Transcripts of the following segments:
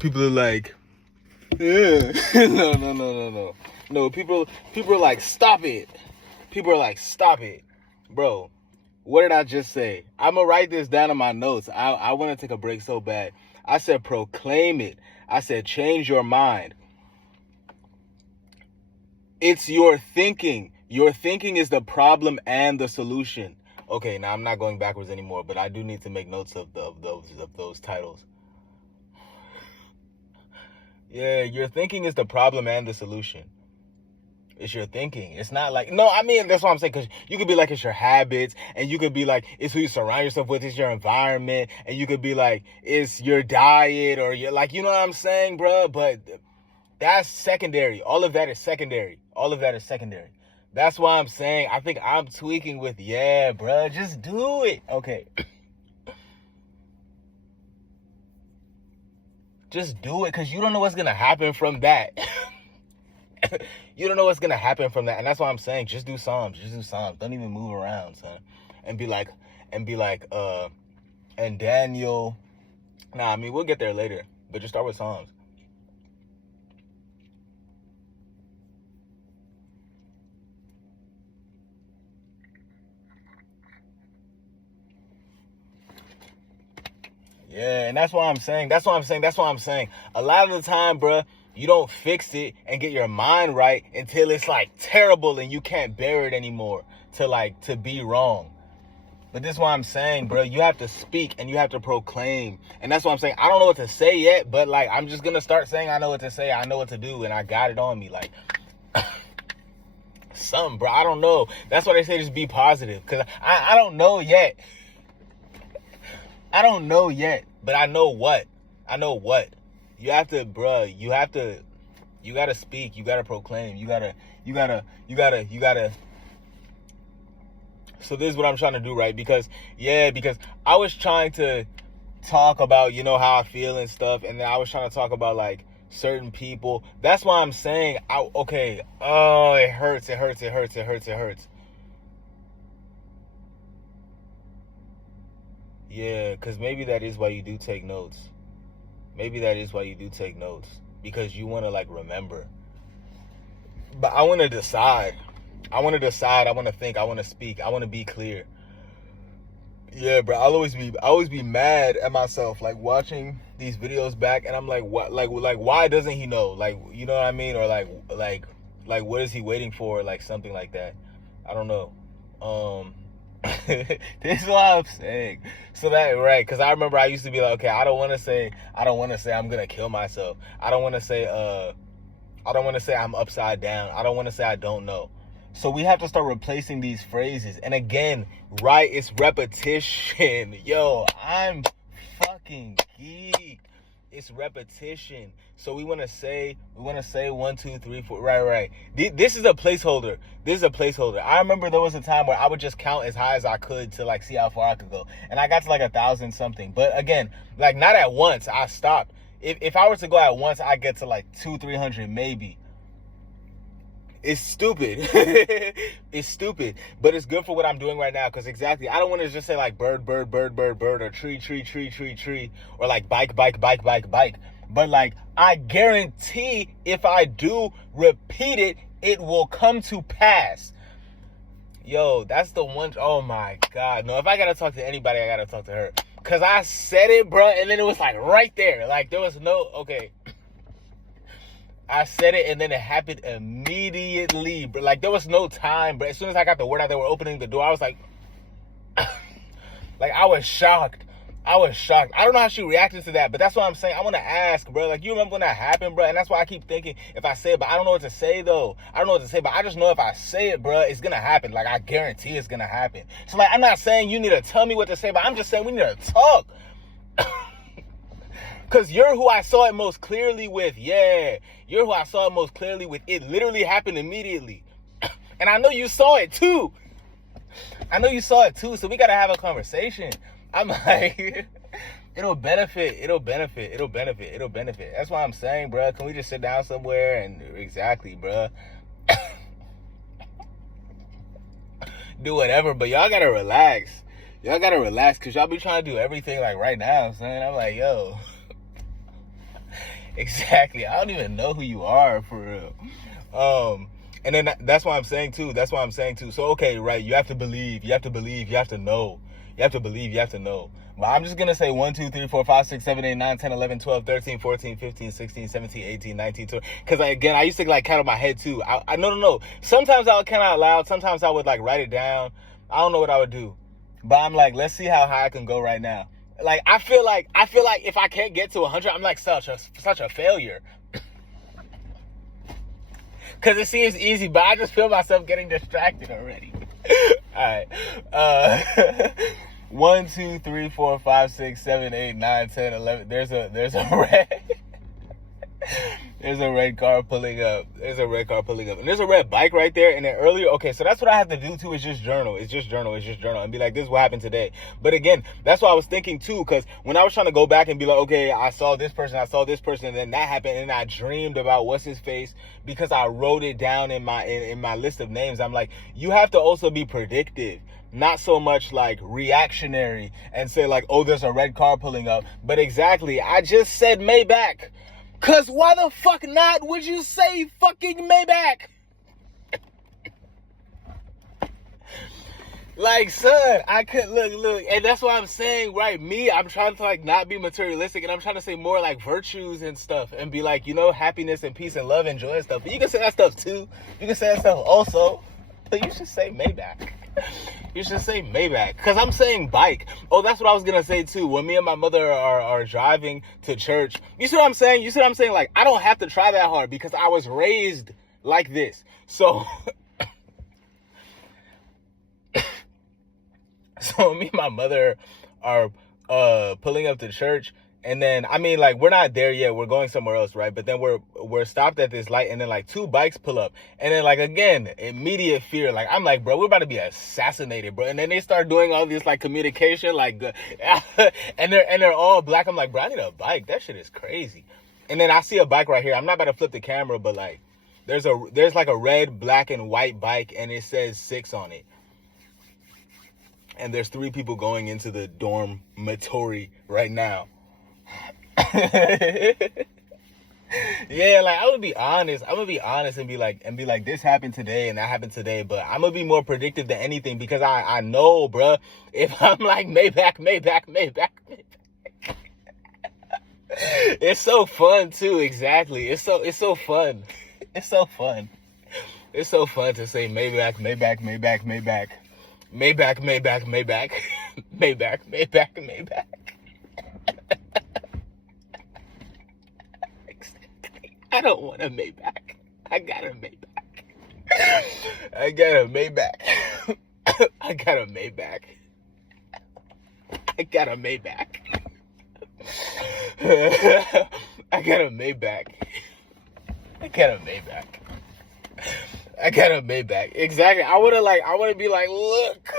People are like, yeah. No, people are like, stop it. People are like, stop it. Bro, what did I just say? I'm going to write this down in my notes. I want to take a break so bad. I said proclaim it. I said change your mind. It's your thinking. Your thinking is the problem and the solution. Okay, now I'm not going backwards anymore, but I do need to make notes of those titles. Yeah, your thinking is the problem and the solution. It's your thinking. It's not like, no, I mean, that's what I'm saying, because you could be like, it's your habits, and you could be like, it's who you surround yourself with, it's your environment, and you could be like, it's your diet, or your, like, you know what I'm saying, bro? But that's secondary. All of that is secondary. That's why I'm saying, I think I'm tweaking with, yeah, bro, just do it. Okay. Just do it, because you don't know what's going to happen from that. You don't know what's going to happen from that. And that's why I'm saying, just do Psalms. Don't even move around, son. And be like, and Daniel. Nah, I mean, we'll get there later. But just start with Psalms. Yeah, and that's why I'm saying. A lot of the time, bruh, you don't fix it and get your mind right until it's like terrible and you can't bear it anymore to be wrong. But this is why I'm saying, bro, you have to speak and you have to proclaim. And that's what I'm saying. I don't know what to say yet, but like, I'm just going to start saying I know what to say. I know what to do, and I got it on me. Like, something, bro. I don't know. That's why they say just be positive, because I don't know yet. But I know what. You have to, bro, you gotta speak, you gotta proclaim, you gotta. So this is what I'm trying to do, right? Because I was trying to talk about, you know, how I feel and stuff. And then I was trying to talk about like certain people. That's why I'm saying, it hurts. Yeah, because maybe that is why you do take notes. Because you want to like remember. But I want to decide. I want to think, I want to speak, I want to be clear. Yeah, bro, I'll always be mad at myself, like watching these videos back, and I'm like, what, like why doesn't he know? Like, you know what I mean? Or like what is he waiting for? Like something like that. I don't know. This is what I'm saying. So that, right, because I remember I used to be like, okay, I don't want to say I'm gonna kill myself. I don't want to say I'm upside down. I don't want to say I don't know. So we have to start replacing these phrases. And again, right, it's repetition. Yo, I'm fucking geeked. It's repetition. So we want to say 1, 2, 3, 4. Right. This is a placeholder. I remember there was a time where I would just count as high as I could to like see how far I could go. And I got to like 1,000 something. But again, like not at once. I stopped. If I were to go at once, I get to like 200-300 maybe. It's stupid. It's stupid, but it's good for what I'm doing right now, because exactly, I don't want to just say like bird, or tree, or like bike. But like, I guarantee if I do repeat it, it will come to pass. Yo, that's the one. Oh my God. No, if I got to talk to anybody, I got to talk to her. Because I said it, bro, and then it was like right there. Like there was no, okay. I said it and then it happened immediately, bro. Like there was no time, bro. As soon as I got the word out, they were opening the door. I was like, I was shocked. I don't know how she reacted to that, but that's what I'm saying. I want to ask, bro. Like, you remember when that happened, bro? And that's why I keep thinking if I say it, but I don't know what to say, though. But I just know if I say it, bro, it's going to happen. Like, I guarantee it's going to happen. So, like, I'm not saying you need to tell me what to say, but I'm just saying we need to talk. Because you're who I saw it most clearly with. Yeah, you're who I saw it most clearly with. It literally happened immediately. And I know you saw it, too. So we got to have a conversation. I'm like, it'll benefit. That's why I'm saying, bro, can we just sit down somewhere and exactly, bro. Do whatever, but y'all gotta relax. Because y'all be trying to do everything like right now, son. I'm like, yo. Exactly. I don't even know who you are for real. And then that's why I'm saying too. That's why I'm saying too. So okay, right? You have to believe. You have to believe. You have to know. You have to believe. You have to know. But I'm just gonna say 1, 2, 3, 4, 5, 6, 7, 8, 9, 10, 11, 12, 13, 14, 15, 16, 17, 18, 19, 20. Because again, I used to like count in my head too. I no. Sometimes I would count out loud. Sometimes I would like write it down. I don't know what I would do. But I'm like, let's see how high I can go right now. Like I feel like if I can't get to 100, I'm like such a failure. Cause it seems easy, but I just feel myself getting distracted already. All right. 1, 2, 3, 4, 5, 6, 7, 8, 9, 10, 11. There's a red car pulling up. There's a red car pulling up. And there's a red bike right there. And then earlier, okay, so that's what I have to do too, is just journal. It's just journal. And be like, this is what happened today. But again, that's what I was thinking too, because when I was trying to go back and be like, okay, I saw this person, and then that happened, and I dreamed about what's his face, because I wrote it down in my list of names. I'm like, you have to also be predictive. Not so much like reactionary and say like, oh, there's a red car pulling up. But exactly, I just said Maybach. Cause why the fuck not would you say fucking Maybach? Like, son, I could look, and that's why I'm saying, right, I'm trying to like not be materialistic, and I'm trying to say more like virtues and stuff, and be like, happiness and peace and love and joy and stuff. But you can say that stuff too. You can say that stuff also. But you should say Maybach. You should say Maybach. Because I'm saying bike. Oh, that's what I was going to say too. When me and my mother are driving to church. You see what I'm saying? Like, I don't have to try that hard because I was raised like this. So, so me and my mother are pulling up to church. And then, I mean, like, we're not there yet. We're going somewhere else, right? But then we're stopped at this light, and then, like, 2 bikes pull up. And then, like, again, immediate fear. Like, I'm like, bro, we're about to be assassinated, bro. And then they start doing all this, like, communication, like, and they're all black. I'm like, bro, I need a bike. That shit is crazy. And then I see a bike right here. I'm not about to flip the camera, but, like, there's like, a red, black, and white bike, and it says 6 on it. And there's 3 people going into the dormitory right now. Yeah, like, I'm gonna be honest and be like, this happened today and that happened today, but I'm gonna be more predictive than anything, because I know, bruh, if I'm like Maybach, it's so fun too. Exactly. It's so fun. It's so fun to say Maybach. I don't want a Maybach. I got a Maybach. I got a Maybach. I got a Maybach. I got a Maybach. I got a Maybach. I got a Maybach. I got a Maybach. Exactly. I wanna be like, look.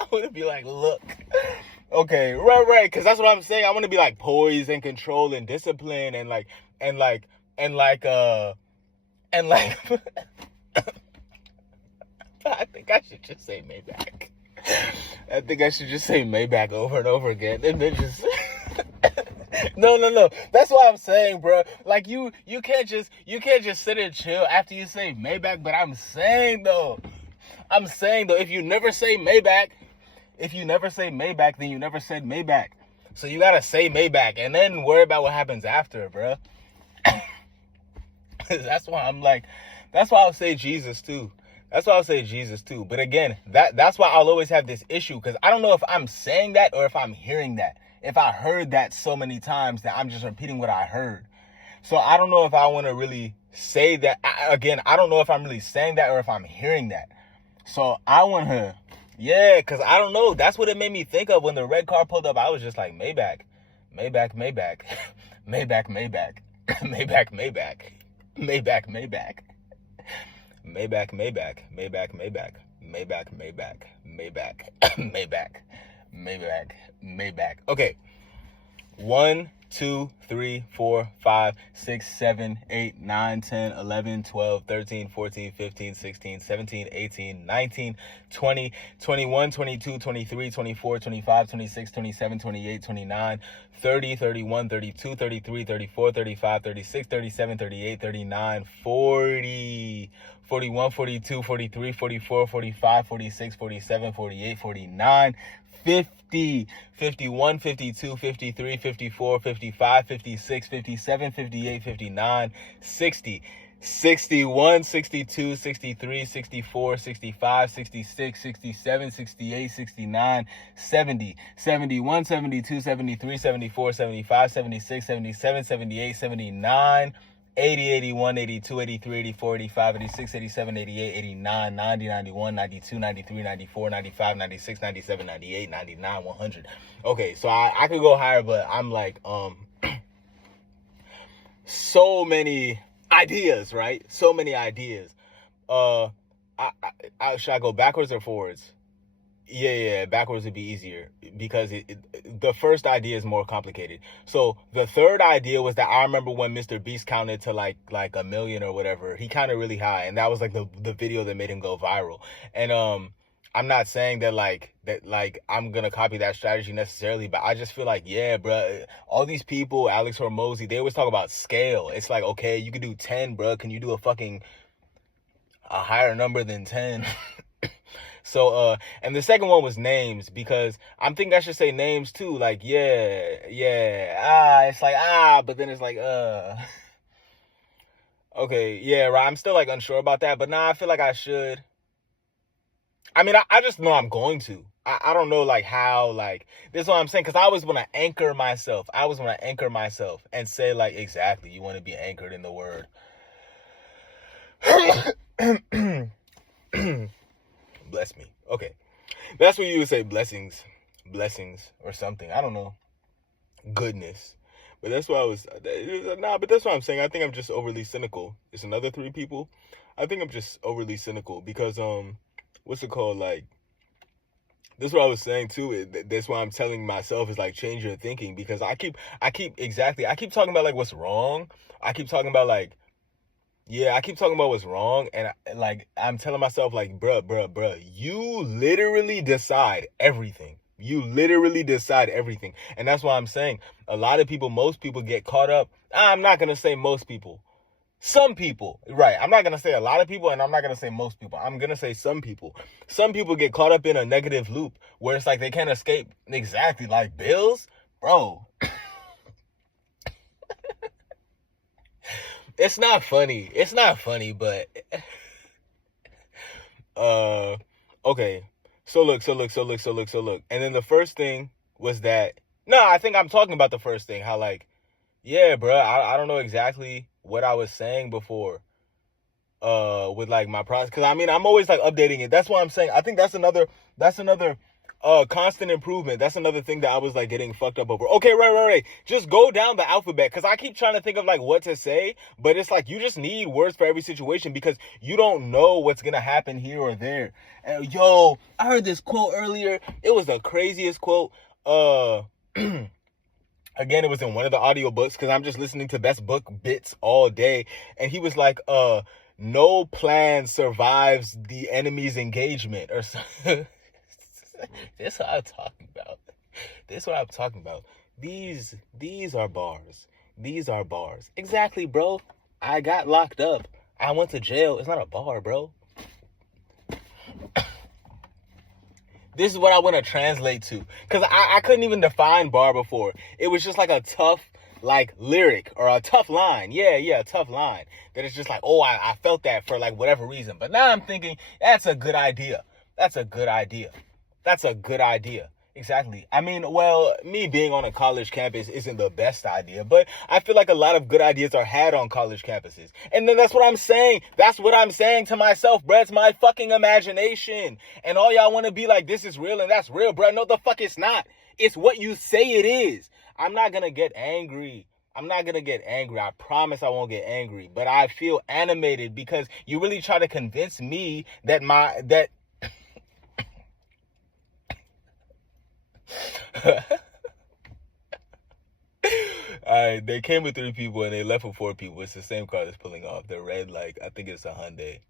I wanna be like, look. Okay, right. Cause that's what I'm saying. I wanna be like poised and control and discipline and like I think I should just say Maybach. I think I should just say Maybach over and over again, and then just no. That's what I'm saying, bro. Like, you can't just sit and chill after you say Maybach. But I'm saying though, if you never say Maybach, then you never said Maybach. So you gotta say Maybach and then worry about what happens after, bro. That's why I'll say Jesus too. But again, that's why I'll always have this issue, because I don't know if I'm saying that or if I'm hearing that. If I heard that so many times that I'm just repeating what I heard. So I don't know if I want to really say that. Again, I don't know if I'm really saying that or if I'm hearing that. So I want to, because I don't know. That's what it made me think of when the red car pulled up. I was just like, Maybach. Maybach. Maybach. Maybach. Maybach. Maybach. Maybach. Maybach, Maybach. Maybach, Maybach. Maybach, Maybach. Maybach, Maybach. Maybach. Maybach. Maybach. Maybach. Okay. 1, 2, 3, 4, 5, 6, 7, 8, 9, 10, 11, 12, 13, 14, 15, 16, 17, 18, 19, 20, 21, 22, 23, 24, 25, 26, 27, 28, 29, 30, 31, 32, 33, 34, 35, 36, 37, 38, 39, 40, 41, 42, 43, 44, 45, 46, 47, 48, 49, 50, 51, 52, 53, 54, 55, 56, 57, 58, 59, 60, 61, 62, 63, 64, 65, 66, 67, 68, 69, 70, 71, 72, 73, 74, 75, 76, 77, 78, 79, 80, 81, 82, 83, 84, 85, 86, 87, 88, 89, 90, 91, 92, 93, 94, 95, 96, 97, 98, 99, 100. Okay, so I could go higher, but I'm like, so many ideas, right? So many ideas. Should I go backwards or forwards? Yeah, backwards would be easier because the first idea is more complicated. So the third idea was that I remember when Mr. Beast counted to like a million or whatever. He counted really high, and that was like the video that made him go viral. And I'm not saying that I'm gonna copy that strategy necessarily, but I just feel like, yeah, bro, all these people, Alex Hormozy, they always talk about scale. It's like, okay, you could do 10, bro. Can you do a higher number than 10? So, and the second one was names, because I'm thinking I should say names too. Like, yeah, it's like, but then it's like, okay, yeah, right. I'm still like unsure about that, but nah, I feel like I should. I mean, I just know I'm going to. I don't know like how, like, this is what I'm saying, because I always want to anchor myself. And say like, exactly, you want to be anchored in the word. Bless me. Okay. That's what you would say, blessings, or something. I don't know. Goodness. But that's why but that's what I'm saying. I think I'm just overly cynical. It's another 3 people. I think I'm just overly cynical because, what's it called? Like, this is what I was saying too. That's why I'm telling myself is like, change your thinking, because I keep talking about like what's wrong. I keep talking about like, yeah, I keep talking about what's wrong, and I'm telling myself like, bruh, you literally decide everything. And that's why I'm saying a lot of people, most people get caught up. I'm not going to say most people. Some people, right? I'm not going to say a lot of people, and I'm not going to say most people. I'm going to say some people. Some people get caught up in a negative loop where it's like they can't escape. Exactly, like bills, bro. It's not funny, but okay. So look. And then the first thing was that, no, I think I'm talking about the first thing, how like, yeah, bro, I don't know exactly what I was saying before with like my process, because I mean, I'm always like updating it. That's why I'm saying I think that's another constant improvement. That's another thing that I was like getting fucked up over. Okay, right. Just go down the alphabet, because I keep trying to think of like what to say, but it's like you just need words for every situation because you don't know what's gonna happen here or there. And yo, I heard this quote earlier. It was the craziest quote. Again, it was in one of the audiobooks, because I'm just listening to best book bits all day, and he was like, no plan survives the enemy's engagement, or something. This is what I'm talking about. These are bars. Exactly, bro. I got locked up. I went to jail. It's not a bar, bro. This is what I want to translate to, because I couldn't even define bar before. It was just like a tough like lyric or a tough line. Yeah, a tough line. That it's just like, oh, I felt that for like whatever reason. But now I'm thinking, that's a good idea. Exactly. I mean, well, me being on a college campus isn't the best idea, but I feel like a lot of good ideas are had on college campuses. And then that's what I'm saying. That's what I'm saying to myself, bruh. It's my fucking imagination. And all y'all want to be like, this is real and that's real, bruh. No, the fuck it's not. It's what you say it is. I'm not going to get angry. I promise I won't get angry. But I feel animated because you really try to convince me that They came with 3 people and they left with 4 people. It's the same car that's pulling off. The red, like, I think it's a Hyundai.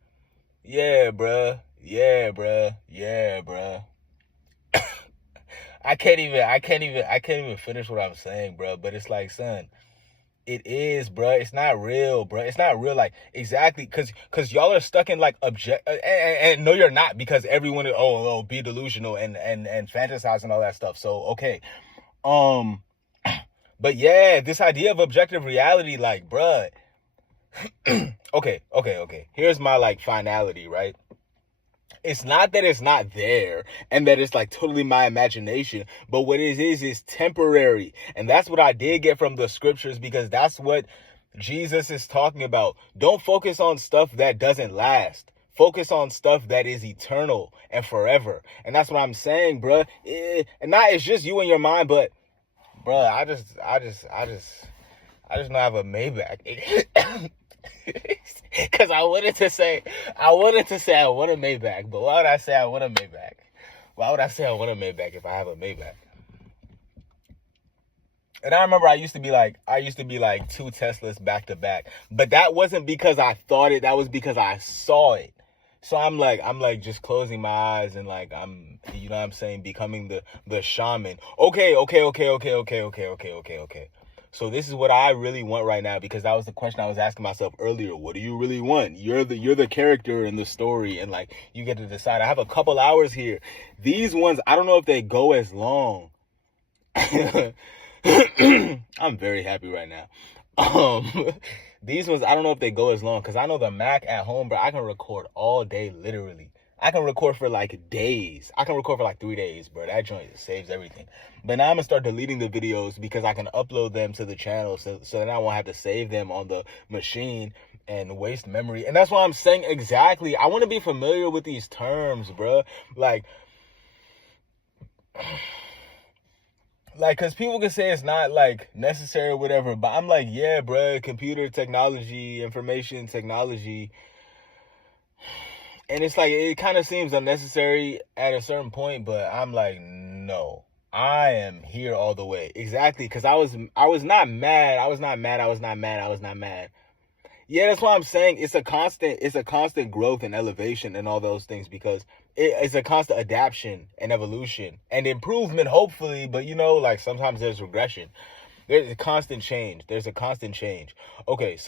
Yeah, bruh. Yeah, bruh. Yeah, bruh. I can't even finish what I'm saying, bruh. But it's like, son, it is, bruh. It's not real, bruh. It's not real, like, exactly, cause y'all are stuck in, like, and no, you're not, because everyone is, be delusional and fantasize and all that stuff. So, okay. But yeah, this idea of objective reality, like, bruh. Okay. Here's my, like, finality, right? It's not that it's not there and that it's like totally my imagination, but what it is temporary. And that's what I did get from the scriptures, because that's what Jesus is talking about. Don't focus on stuff that doesn't last. Focus on stuff that is eternal and forever. And that's what I'm saying, bruh. And not it's just you in your mind, but bruh, I just know I have a Maybach. Because I wanted to say I want a Maybach, but why would I say I want a Maybach? Why would I say I want a Maybach if I have a Maybach? And I remember I used to be like 2 Teslas back to back, but that wasn't because I thought it. That was because I saw it. So I'm like just closing my eyes and like I'm, you know what I'm saying, becoming the shaman. Okay. So this is what I really want right now, because that was the question I was asking myself earlier. What do you really want? You're the character in the story, and like you get to decide. I have a couple hours here. These ones, I don't know if they go as long. I'm very happy right now. These ones, I don't know if they go as long, because I know the Mac at home, but I can record all day, literally. I can record for like days. I can record for like 3 days, bro. That joint saves everything. But now I'm gonna start deleting the videos because I can upload them to the channel, so then I won't have to save them on the machine and waste memory. And that's why I'm saying exactly. I want to be familiar with these terms, bro. Like, because people can say it's not like necessary or whatever, but I'm like, yeah, bro. Computer technology, information technology. And it's like, it kind of seems unnecessary at a certain point, but I'm like, no, I am here all the way. Exactly. Because I was not mad. I was not mad. Yeah, that's why I'm saying it's a constant growth and elevation and all those things, because it's a constant adaptation and evolution and improvement, hopefully. But you know, like sometimes there's regression. There's a constant change. Okay.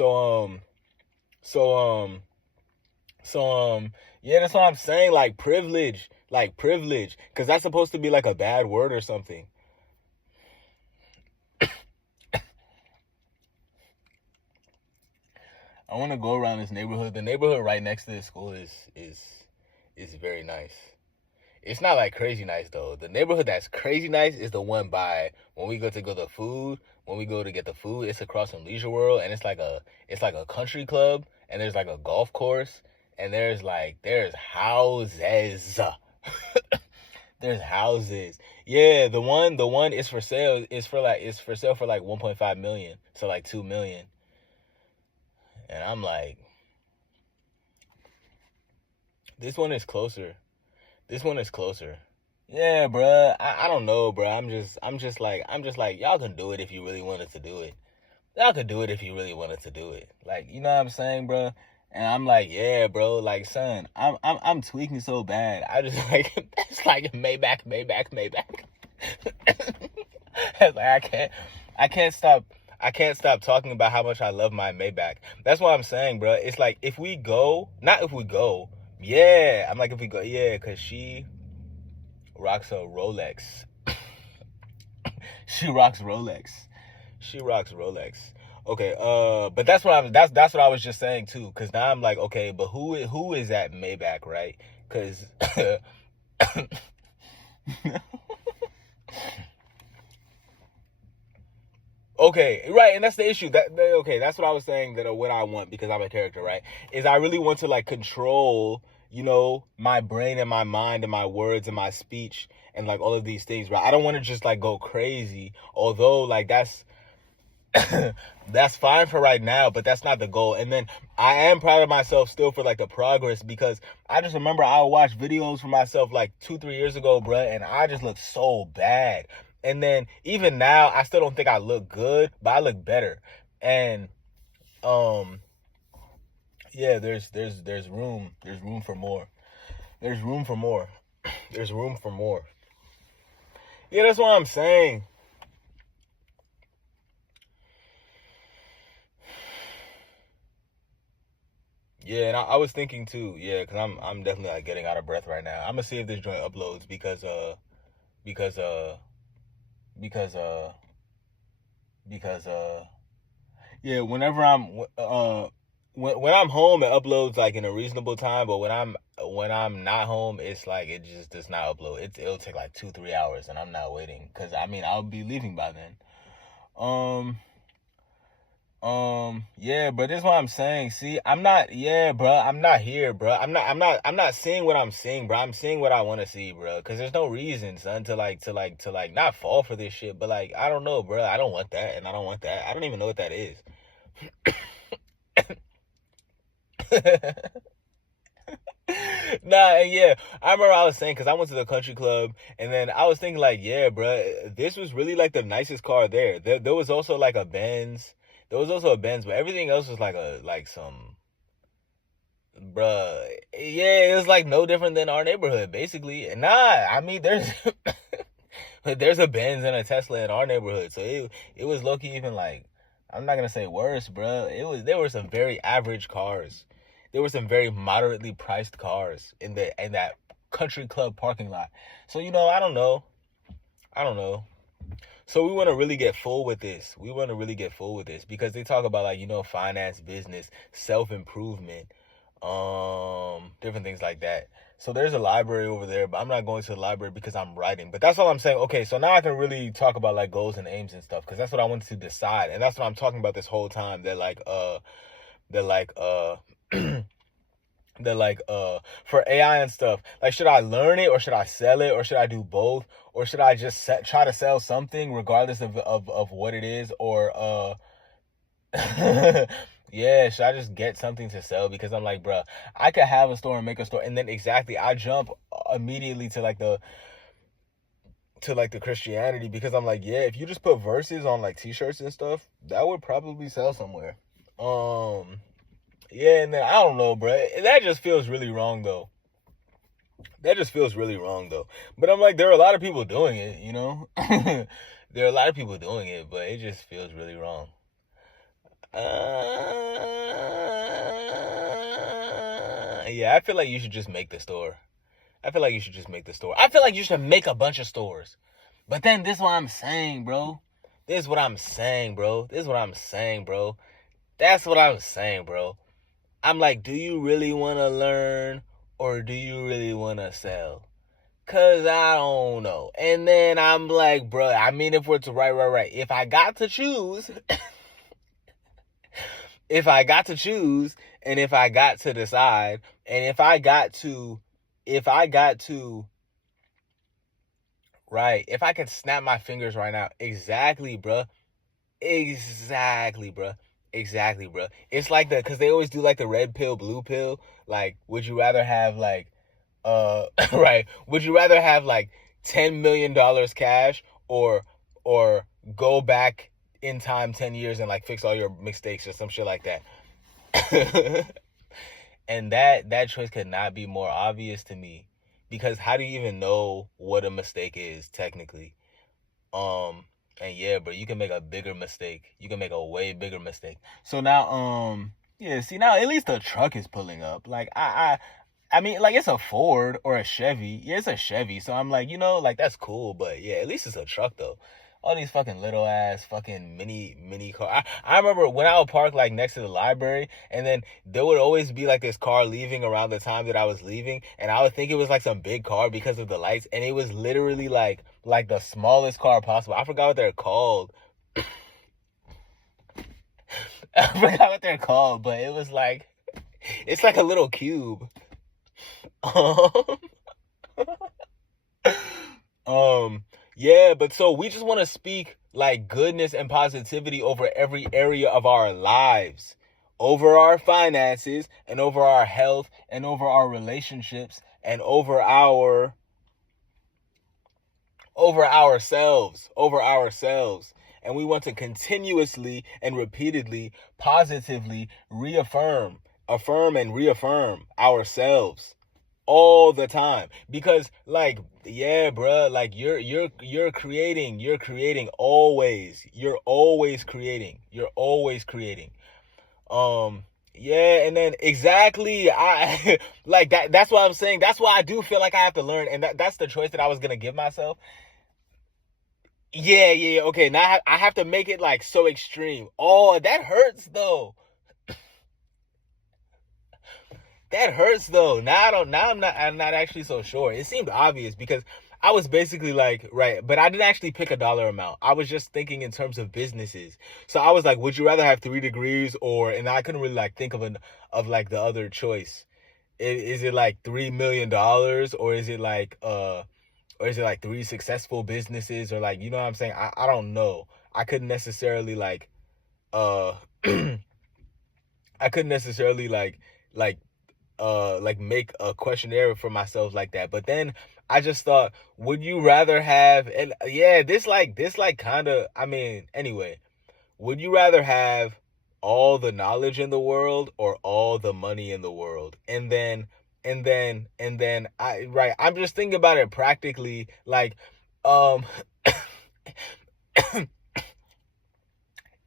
Yeah, that's what I'm saying, like privilege, because that's supposed to be like a bad word or something. I want to go around this neighborhood. The neighborhood right next to this school is very nice. It's not like crazy nice though. The neighborhood that's crazy nice is the one by when we go to get the food. It's across from Leisure World, and it's like a country club, and there's like a golf course. And there's houses. There's houses. Yeah, the one is for sale. It's for sale for like 1.5 million. So like 2 million. And I'm like, this one is closer. Yeah, bruh. I don't know, bruh. I'm just like, y'all can do it if you really wanted to do it. Like, you know what I'm saying, bruh? And I'm like, yeah, bro, like, son, I'm tweaking so bad. I just like, it's like Maybach. It's like I can't stop talking about how much I love my Maybach. That's what I'm saying, bro. It's like if we go, yeah. I'm like, if we go, yeah, because she rocks a Rolex. She rocks Rolex. Okay, but that's what I was just saying too, because now I'm like, okay, but who is that Maybach, right? Because okay, right, and that's the issue. That's what I was saying, that what I want, because I'm a character, right? Is I really want to like control, you know, my brain and my mind and my words and my speech and like all of these things, right? I don't want to just like go crazy, although like that's fine for right now, but that's not the goal. And then I am proud of myself still for like the progress, because I just remember I would watch videos for myself like 2-3 years ago, bruh, and I just looked so bad. And then even now, I still don't think I look good, but I look better. And yeah, there's room for more. There's room for more. There's room for more. Yeah, that's what I'm saying. Yeah, and I was thinking too. Yeah, because I'm definitely like getting out of breath right now. I'm gonna see if this joint uploads because because because yeah, whenever when I'm home, it uploads like in a reasonable time. But when I'm not home, it's like it just does not upload. It'll take like 2-3 hours, and I'm not waiting because I mean I'll be leaving by then. Yeah, but this is what I'm saying. See, I'm not, yeah, bro. I'm not here, bro. I'm not seeing what I'm seeing, bro. I'm seeing what I want to see, bro. Cause there's no reason, son, to not fall for this shit. But like, I don't know, bro. I don't want that, and I don't want that. I don't even know what that is. Nah, and yeah, I remember I was saying because I went to the country club, and then I was thinking like, yeah, bro, this was really like the nicest car there. There was also like a Benz. There was also a Benz, but everything else was like some, bruh. Yeah, it was like no different than our neighborhood, basically. Nah, I mean, there's a Benz and a Tesla in our neighborhood, so it was low key even like, I'm not gonna say worse, bruh. There were some very average cars. There were some very moderately priced cars in that country club parking lot. So I don't know. I don't know. So we want to really get full with this. We want to really get full with this because they talk about like finance, business, self improvement, different things like that. So there's a library over there, but I'm not going to the library because I'm writing. But that's all I'm saying. Okay, so now I can really talk about like goals and aims and stuff because that's what I wanted to decide, and that's what I'm talking about this whole time. They're like they're like for AI and stuff. Like, should I learn it or should I sell it or should I do both or should I just try to sell something regardless of what it is or yeah, should I just get something to sell? Because I'm like, bruh, I could have a store and make a store, and then exactly I jump immediately to the Christianity because I'm like, yeah, if you just put verses on like t-shirts and stuff, that would probably sell somewhere. Yeah, and then I don't know, bruh. That just feels really wrong though. That just feels really wrong though. But I'm like, there are a lot of people doing it, there are a lot of people doing it, but it just feels really wrong. Yeah, I feel like you should just make the store. I feel like you should just make the store. I feel like you should make a bunch of stores. But then this is what I'm saying, bro. This is what I'm saying, bro. This is what I'm saying, bro. That's what I'm saying, bro. I'm like, do you really want to learn or do you really want to sell? Cause I don't know. And then I'm like, bro, I mean, if we're to right. If I got to choose, if I got to choose, and if I got to decide, and if I got to, right, if I could snap my fingers right now, exactly, bro. Exactly, bro. Exactly, bro. It's like because they always do like the red pill, blue pill. Like, would you rather have like, right? Would you rather have like $10 million cash or go back in time 10 years and like fix all your mistakes or some shit like that? And that choice could not be more obvious to me because how do you even know what a mistake is technically? And yeah, bro, you can make a bigger mistake. You can make a way bigger mistake. So now, yeah, see now at least the truck is pulling up. Like I mean, like it's a Ford or a Chevy. Yeah, it's a Chevy. So I'm like, like that's cool, but yeah, at least it's a truck though. All these fucking little ass fucking mini car. I remember when I would park like next to the library, and then there would always be like this car leaving around the time that I was leaving, and I would think it was like some big car because of the lights, and it was literally like the smallest car possible. I forgot what they're called. I forgot what they're called, but it was like it's like a little cube. Yeah, but so we just want to speak like goodness and positivity over every area of our lives, over our finances and over our health and over our relationships and over our over ourselves. And we want to continuously and repeatedly, positively affirm and reaffirm ourselves all the time. Because like, yeah, bruh, like you're creating always. You're always creating. Yeah, and then exactly, I like that's what I'm saying. That's why I do feel like I have to learn, and that's the choice that I was gonna give myself. Yeah. Okay, now I have to make it like so extreme. Oh, that hurts though. That hurts though. Now I don't. Now I'm not actually so sure. It seemed obvious because I was basically like, right, but I didn't actually pick a dollar amount. I was just thinking in terms of businesses. So I was like, would you rather have 3 degrees or? And I couldn't really like think of like the other choice. Is it like $3 million, or is it like three successful businesses, or like, you know what I'm saying? I don't know. I couldn't necessarily uh I couldn't necessarily like like make a questionnaire for myself like that. But then I just thought, would you rather have, and yeah, this like kind of, I mean, anyway, would you rather have all the knowledge in the world or all the money in the world? And then I'm just thinking about it practically, like, um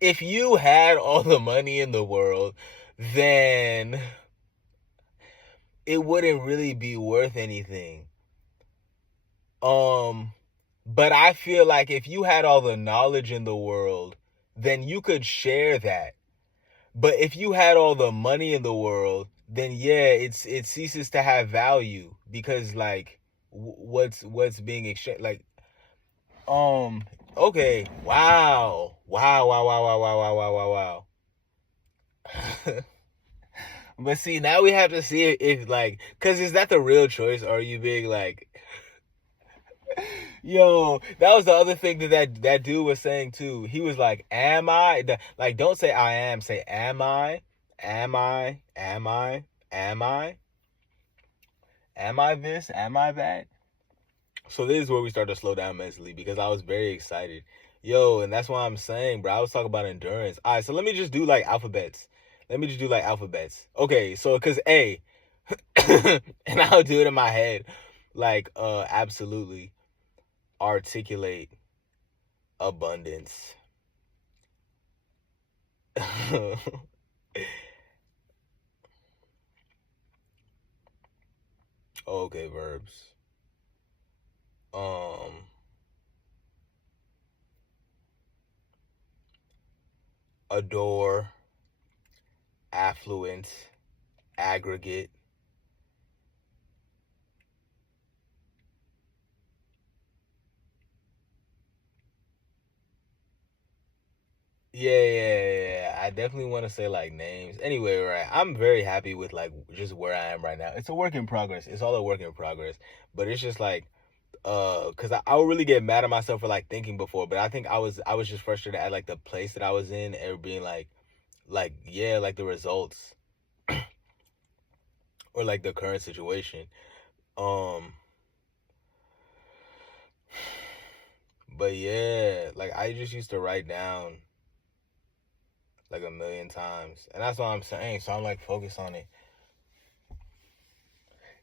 if you had all the money in the world, then it wouldn't really be worth anything. Um, but I feel like if you had all the knowledge in the world, then you could share that. But if you had all the money in the world, then yeah, it ceases to have value, because like what's being exchanged, like, okay, wow. But see, now we have to see if like, cause is that the real choice, or are you being like, yo, that was the other thing that dude was saying too. He was like, am I? Like, don't say I am, say am I? Am I? Am I? Am I? Am I this? Am I that? So this is where we start to slow down mentally, because I was very excited. Yo, and that's why I'm saying, bro, I was talking about endurance. All right, so let me just do like alphabets. Okay, so cause A, and I'll do it in my head, like absolutely articulate abundance. Okay, verbs. Um, adore, affluent, aggregate. Yeah. I definitely want to say like names. Anyway, right. I'm very happy with like just where I am right now. It's a work in progress. It's all a work in progress. But it's just like, because I would really get mad at myself for like thinking before, but I think I was just frustrated at like the place that I was in, and being like yeah, like the results, or like the current situation. Um, but yeah, like I just used to write down like a million times, and that's what I'm saying. So I'm like focused on it.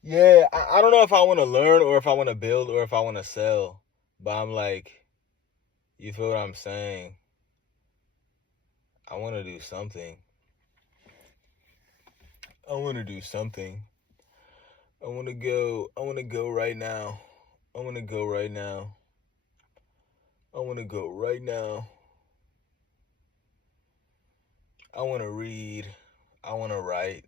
Yeah, I don't know if I want to learn, or if I want to build, or if I want to sell, but I'm like, you feel what I'm saying? I want to do something. I want to do something. I want to go right now. I want to go right now. I want to go right now. I want to read. I want to write.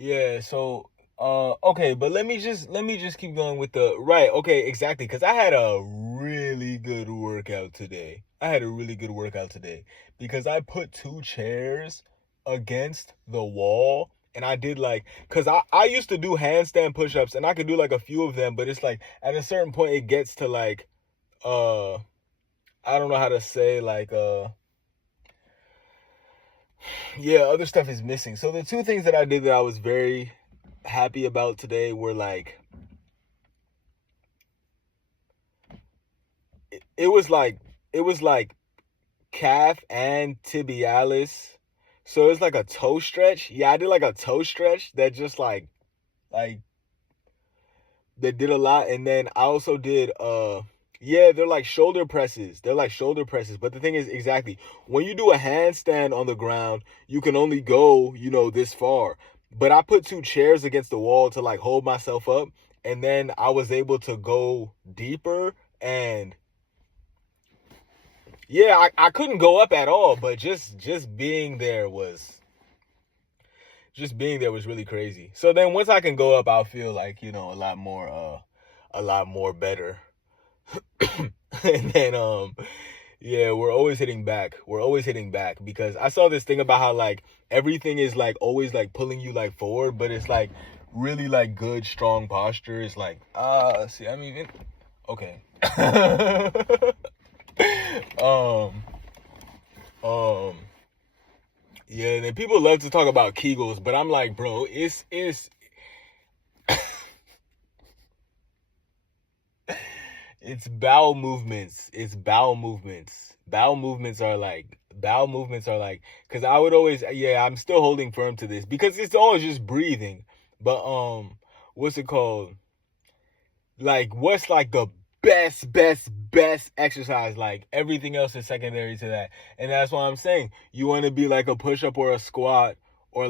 Yeah, so okay, but let me just keep going with the right. Okay, exactly, cuz I had a really good workout today. Because I put two chairs against the wall, and I did like, cuz I used to do handstand push-ups, and I could do like a few of them, but it's like at a certain point it gets to like uh I don't know how to say, like yeah, other stuff is missing. So the two things that I did that I was very happy about today were like, it was like calf and tibialis. So it's like a toe stretch. Yeah, I did like a toe stretch that just like that did a lot. And then I also did yeah, they're like shoulder presses. They're like shoulder presses. But the thing is, exactly, when you do a handstand on the ground, you can only go, this far. But I put two chairs against the wall to like hold myself up, and then I was able to go deeper. And yeah, I couldn't go up at all, but just being there was really crazy. So then once I can go up, I'll feel like, a lot more better. And then yeah, we're always hitting back. We're always hitting back because I saw this thing about how like everything is like always like pulling you like forward, but it's like really like good strong posture. It's like see, I mean okay. um yeah, and then people love to talk about Kegels, but I'm like, bro, it's it's bowel movements. It's bowel movements. Bowel movements are like, because I would always, yeah, I'm still holding firm to this because it's always just breathing. But, what's it called? Like, what's like the best exercise? Like, everything else is secondary to that. And that's why I'm saying you want to be like a push up or a squat or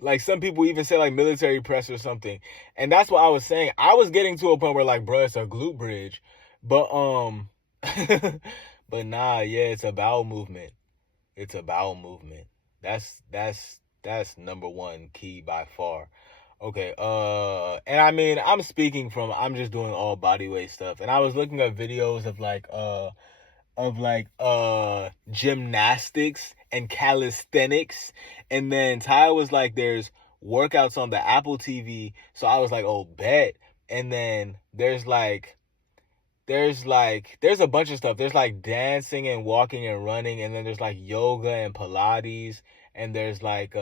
like some people even say like military press or something. And that's what I was saying. I was getting to a point where like, bro, it's a glute bridge. But but nah, yeah, it's a bowel movement. It's a bowel movement. That's number one key by far. Okay, and I mean I'm just doing all body weight stuff. And I was looking at videos of gymnastics and calisthenics, and then Ty was like, there's workouts on the Apple TV, so I was like, oh, bet. And then there's a bunch of stuff. There's like dancing and walking and running, and then there's like yoga and Pilates, and there's like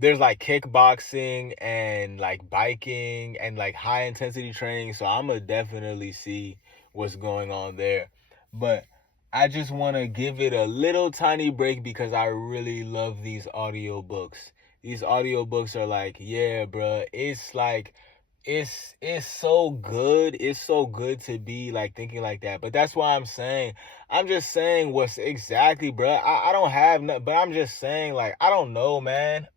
kickboxing and like biking and like high intensity training. So I'm gonna definitely see what's going on there. But I just want to give it a little tiny break because I really love these audiobooks. These audiobooks are like, yeah, bruh, it's like, it's so good. It's so good to be like thinking like that. But that's why I'm just saying what's exactly, bruh. I don't have nothing, but I'm just saying, like, I don't know, man.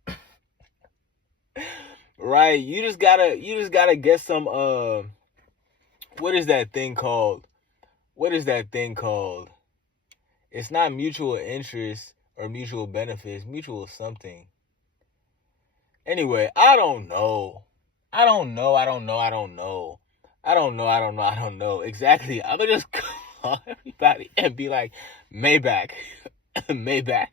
Right? You just gotta get some, what is that thing called? It's not mutual interest or mutual benefits, mutual something. Anyway, I don't know. Exactly. I'm gonna just call everybody and be like, Maybach. Maybach.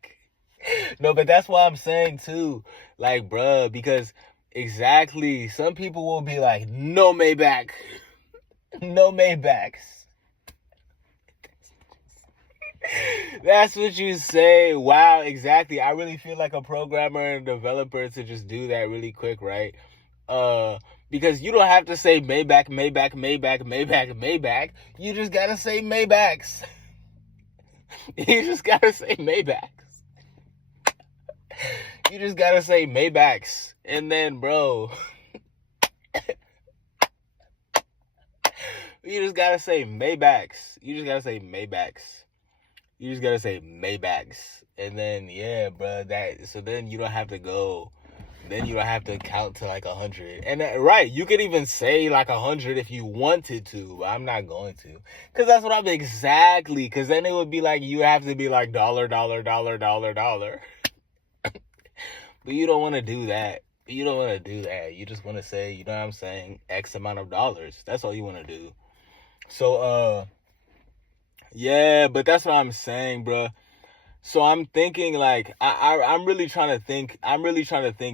No, but that's why I'm saying too, like, bruh, because exactly, some people will be like, no Maybach. No Maybachs. That's what you say. Wow, exactly. I really feel like a programmer and a developer to just do that really quick, right? Because you don't have to say Maybach. You just gotta say Maybachs. You just gotta say Maybachs. You just gotta say Maybachs. And then, bro, you just gotta say Maybachs. And then, yeah, bro, so then you don't have to go. Then you don't have to count to like 100. And right, you could even say like 100 if you wanted to, but I'm not going to. Because that's what exactly. Because then it would be like, you have to be like dollar. But you don't want to do that. You just want to say, you know what I'm saying, X amount of dollars. That's all you want to do. So, yeah, but that's what I'm saying, bro. So I'm thinking like, I'm really trying to think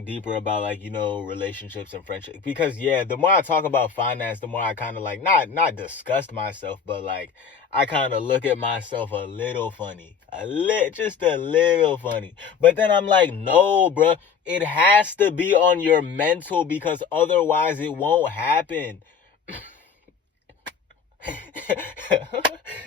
deeper about like, relationships and friendships. Because yeah, the more I talk about finance, the more I kind of like, not disgust myself, but like, I kind of look at myself a little funny. Just a little funny. But then I'm like, no, bro, it has to be on your mental because otherwise it won't happen.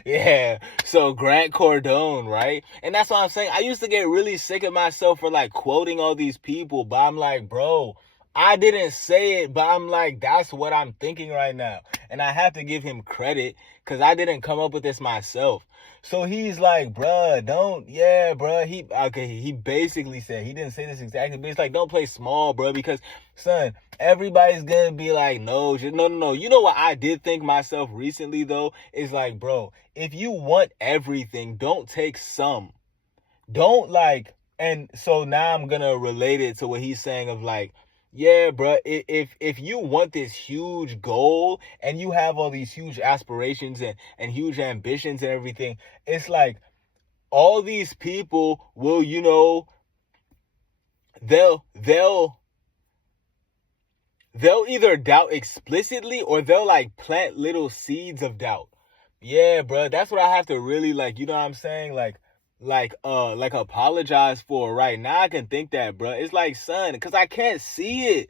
Yeah, so Grant Cardone, right? And that's what I'm saying. I used to get really sick of myself for like quoting all these people, but I'm like, bro, I didn't say it, but I'm like, that's what I'm thinking right now. And I have to give him credit because I didn't come up with this myself. So he's like, bruh, don't, yeah, bruh. He basically said, he didn't say this exactly, but he's like, don't play small, bruh, because, son, everybody's gonna be like, no, no. You know what I did think myself recently, though? Is like, bro, if you want everything, don't take some. Don't like, and so now I'm gonna relate it to what he's saying of like, yeah, bro, if you want this huge goal and you have all these huge aspirations and huge ambitions and everything, it's like all these people will, they'll either doubt explicitly or they'll like plant little seeds of doubt. Yeah, bro, that's what I have to really like, you know what I'm saying? Like apologize for right now. I can think that, bro. It's like, son, because I can't see it.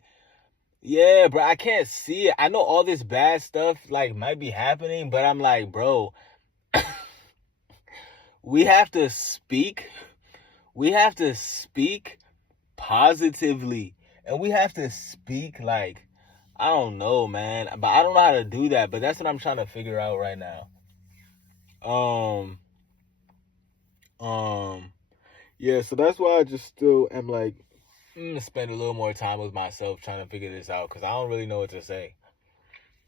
Yeah, bro, I can't see it. I know all this bad stuff like might be happening, but I'm like, bro, we have to speak. We have to speak positively. And we have to speak like, I don't know, man. But I don't know how to do that. But that's what I'm trying to figure out right now. Yeah, so that's why I just still am like, spend a little more time with myself trying to figure this out because I don't really know what to say.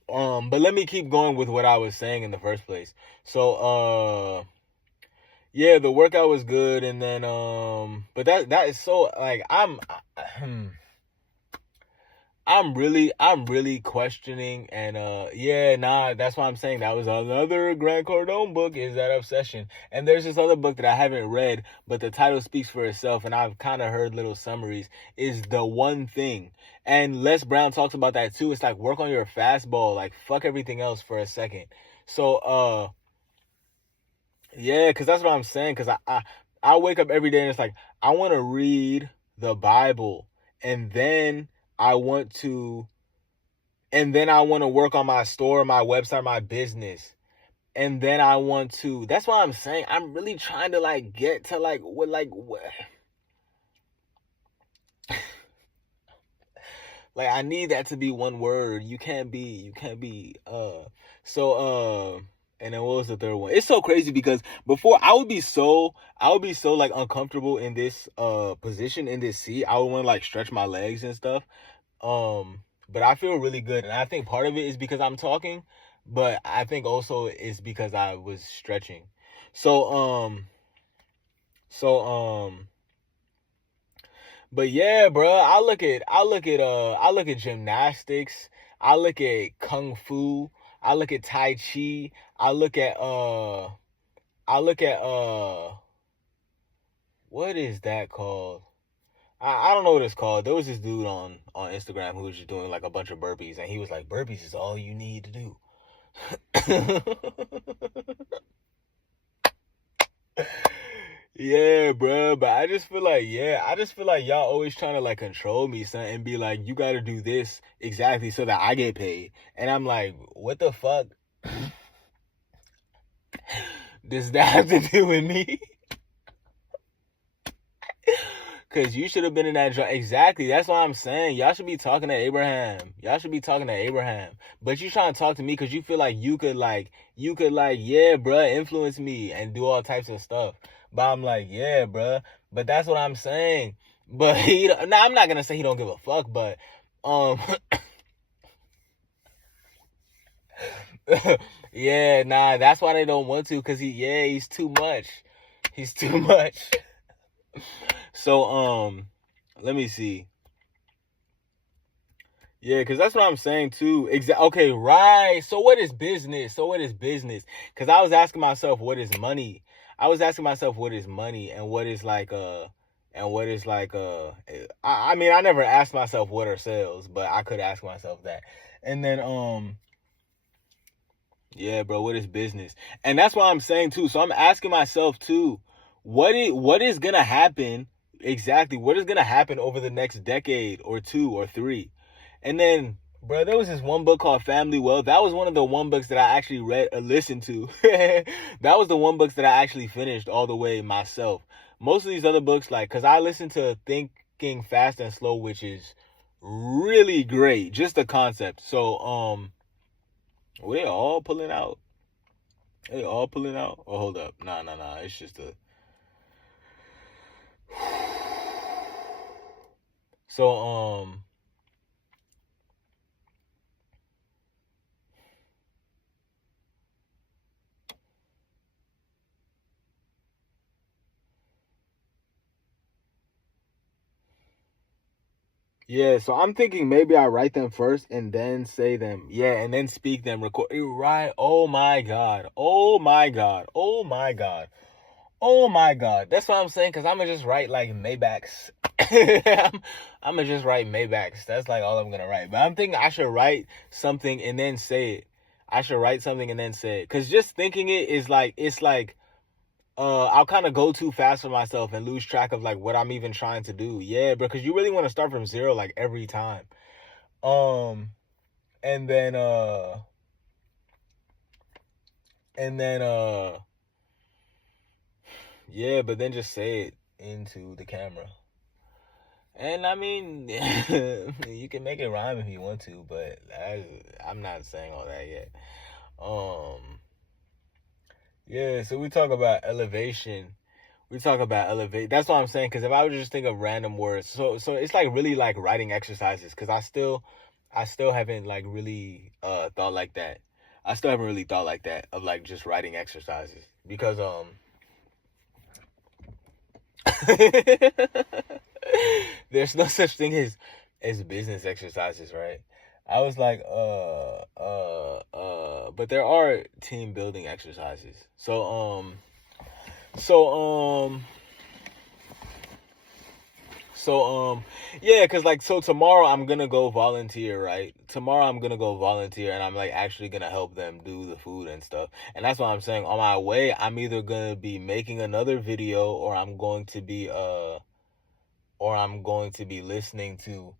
But let me keep going with what I was saying in the first place. So, yeah, the workout was good, and then, but that is so like I'm really questioning, and yeah, nah, that's why I'm saying that was another Grant Cardone book, is that Obsession. And there's this other book that I haven't read, but the title speaks for itself, and I've kind of heard little summaries, is The One Thing. And Les Brown talks about that too. It's like, work on your fastball, like fuck everything else for a second. So yeah, because that's what I'm saying, because I wake up every day and it's like, I want to read the Bible, and then I want to work on my store, my website, my business. And then that's why I'm saying I'm really trying to like get to like what like I need that to be one word. You can't be and then what was the third one? It's so crazy because before I would be so like uncomfortable in this position, in this seat. I would want to like stretch my legs and stuff. But I feel really good, and I think part of it is because I'm talking, but I think also it's because I was stretching. So but yeah, bro, I look at gymnastics, I look at kung fu, I look at tai chi, I look at what is that called? I don't know what it's called. There was this dude on Instagram who was just doing like a bunch of burpees, and he was like, burpees is all you need to do. Yeah, bro, but I just feel like y'all always trying to like control me, son, and be like, you gotta do this exactly so that I get paid. And I'm like, what the fuck does that have to do with me? Because you should have been in that job. Exactly. That's what I'm saying. Y'all should be talking to Abraham. But you trying to talk to me because you feel like you could like, yeah, bruh, influence me and do all types of stuff. But I'm like, yeah, bruh. But that's what I'm saying. But I'm not going to say he don't give a fuck, but, yeah, nah, that's why they don't want to, because he's too much. He's too much. So, let me see. Yeah, because that's what I'm saying too. Okay, right. So what is business? Because I was asking myself, what is money? And what is like, I mean, I never asked myself what are sales, but I could ask myself that. And then, yeah, bro, what is business? And that's what I'm saying too. So I'm asking myself too, what is going to happen? Exactly. What is going to happen over the next decade or 2 or 3? And then Bro, there was this one book called Family Wealth. That was one of the one books that I actually read or listened to. That was the one books that I actually finished all the way myself. Most of these other books, like, because I listened to Thinking Fast and Slow, which is really great. Just the concept. So, we're all pulling out. They all pulling out? Oh, hold up. Nah. It's just a... So, yeah, so I'm thinking maybe I write them first and then say them. Yeah, and then speak them, record. Right. Oh my God. Oh my God. Oh my God. Oh my God. That's what I'm saying, because I'm going to just write like Maybachs. I'm going to just write Maybachs. That's like all I'm going to write. But I'm thinking I should write something and then say it. I should write something and then say it. Because just thinking it is like, it's like, I'll kind of go too fast for myself and lose track of like what I'm even trying to do. Yeah, because you really want to start from zero like every time. Um, and then and then yeah, but then just say it into the camera. And I mean, you can make it rhyme if you want to, but I'm not saying all that yet. Yeah, so we talk about elevation. We talk about elevate. That's what I'm saying. Because if I would just think of random words, so it's like really like writing exercises. Because I still haven't like really thought like that. I still haven't really thought like that of like just writing exercises, because there's no such thing as business exercises, right? I was like, but there are team building exercises. So so yeah, because like, so tomorrow I'm gonna go volunteer, right? Tomorrow I'm gonna go volunteer, and I'm like actually gonna help them do the food and stuff. And that's what I'm saying. On my way, I'm either gonna be making another video, or I'm going to be listening to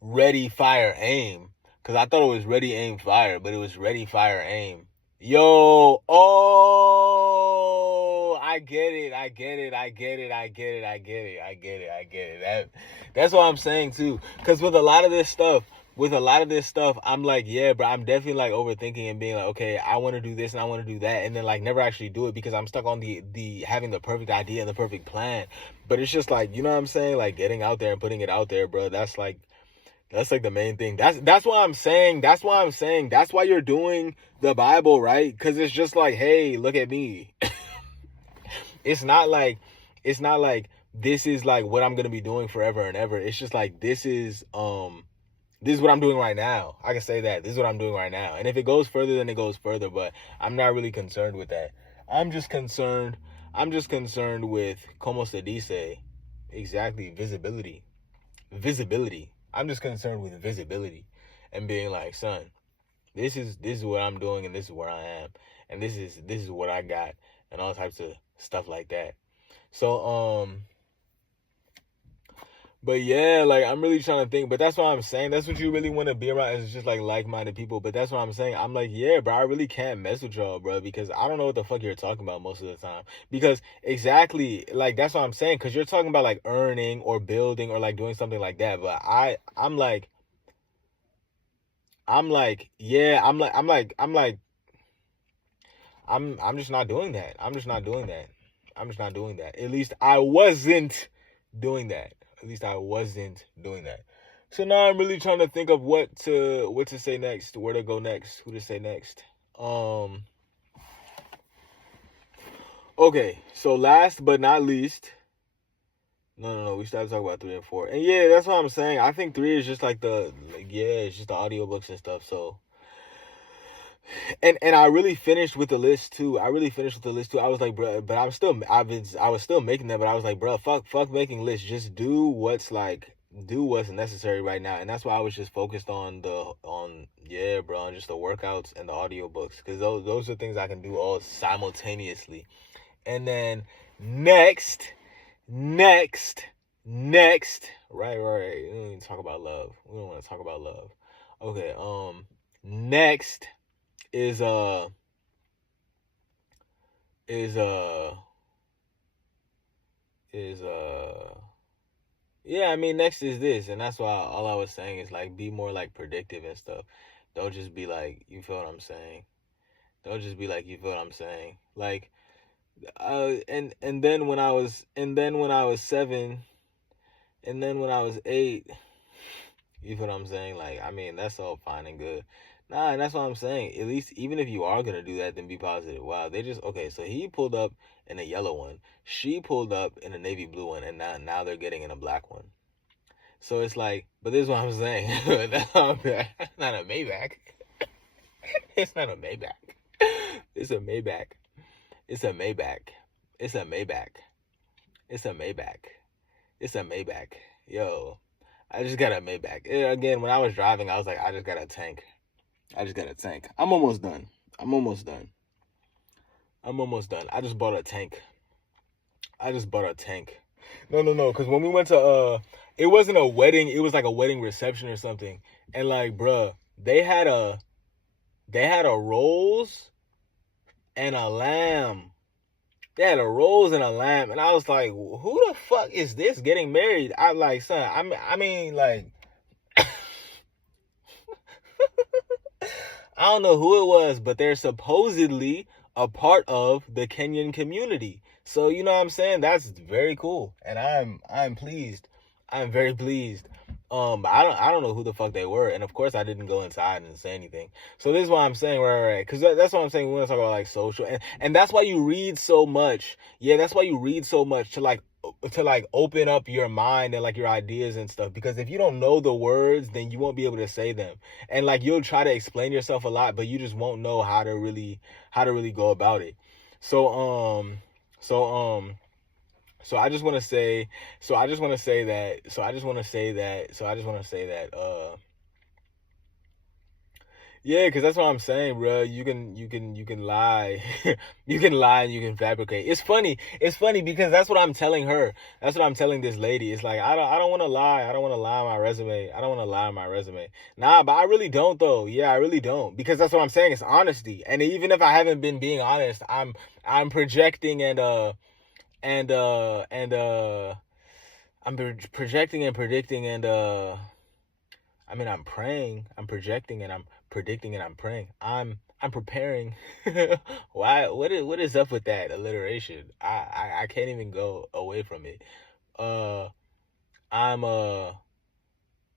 Ready Fire Aim, because I thought it was Ready Aim Fire, but it was Ready Fire Aim. Yo, oh, I get it. That's what I'm saying too. Because with a lot of this stuff, I'm like, yeah, but I'm definitely like overthinking and being like, okay, I want to do this and I want to do that, and then like never actually do it, because I'm stuck on the having the perfect idea and the perfect plan. But it's just like, you know what I'm saying? Like getting out there and putting it out there, bro. That's like the main thing. That's why I'm saying. That's why you're doing the Bible, right? Because it's just like, hey, look at me. It's not like this is like what I'm gonna be doing forever and ever. It's just like this is what I'm doing right now. I can say that this is what I'm doing right now. And if it goes further, then it goes further. But I'm not really concerned with that. I'm just concerned with, como se dice, exactly, visibility. I'm just concerned with visibility and being like, son, this is what I'm doing, and this is where I am, and this is what I got, and all types of stuff like that. So but yeah, like I'm really trying to think, but that's what I'm saying. That's what you really want to be around, is just like like-minded people. But that's what I'm saying. I'm like, yeah, bro, I really can't mess with y'all, bro, because I don't know what the fuck you're talking about most of the time. Because exactly, like that's what I'm saying. Because you're talking about like earning or building or like doing something like that. But I'm like, yeah, I'm just not doing that. I'm just not doing that. At least I wasn't doing that. So now I'm really trying to think of what to say next, where to go next, who to say next. Okay, so last but not least, no, we started talking about 3 and 4, and yeah, that's what I'm saying. I think 3 is just like it's just the audiobooks and stuff. So, and I really finished with the list too. I was like, bro, but I was still making them, but I was like, bro, fuck making lists. Just do what's necessary right now. And that's why I was just focused on just the workouts and the audiobooks, because those are things I can do all simultaneously. And then next, right. We don't even talk about love. We don't want to talk about love. Okay, next is is uh is yeah, I mean, next is this, and that's why all I was saying is like be more like predictive and stuff. Don't just be like, you feel what I'm saying? Don't just be like, you feel what I'm saying? Like, and then when I was 7, and then when I was 8, you feel what I'm saying? Like, I mean, that's all fine and good. Nah, and that's what I'm saying. At least, even if you are gonna do that, then be positive. Wow, they just okay. So he pulled up in a yellow one. She pulled up in a navy blue one, and now they're getting in a black one. So it's like, but this is what I'm saying. That's not a Maybach. It's not a Maybach. It's a Maybach. It's a Maybach. It's a Maybach. It's a Maybach. It's a Maybach. Yo, I just got a Maybach. Again, when I was driving, I was like, I just got a tank. I just got a tank. I'm almost done. I'm almost done. I'm almost done. I just bought a tank. I just bought a tank. No, because when we went to, it wasn't a wedding. It was like a wedding reception or something. And like, bruh, they had a rose and a lamb. They had a rose and a lamb. And I was like, who the fuck is this getting married? I like, son, I mean, like, I don't know who it was, but they're supposedly a part of the Kenyan community. So, you know what I'm saying? That's very cool. And I'm pleased. I'm very pleased. But I don't know who the fuck they were. And of course I didn't go inside and say anything. So this is why I'm saying, right. Cause that's what I'm saying. We want to talk about like social, and that's why you read so much. Yeah. That's why you read so much to like open up your mind and like your ideas and stuff. Because if you don't know the words, then you won't be able to say them. And like, you'll try to explain yourself a lot, but you just won't know how to really go about it. So I just want to say that, yeah, because that's what I'm saying, bro. You can lie. You can lie and you can fabricate. It's funny because that's what I'm telling her. That's what I'm telling this lady. It's like, I don't want to lie. I don't want to lie on my resume. I don't want to lie on my resume. Nah, but I really don't though. Yeah, I really don't. Because that's what I'm saying. It's honesty. And even if I haven't been being honest, I'm projecting and I'm projecting and predicting and I mean, I'm praying, I'm projecting, and I'm predicting, and I'm praying. I'm preparing. Why? What is up with that alliteration? I can't even go away from it. I'm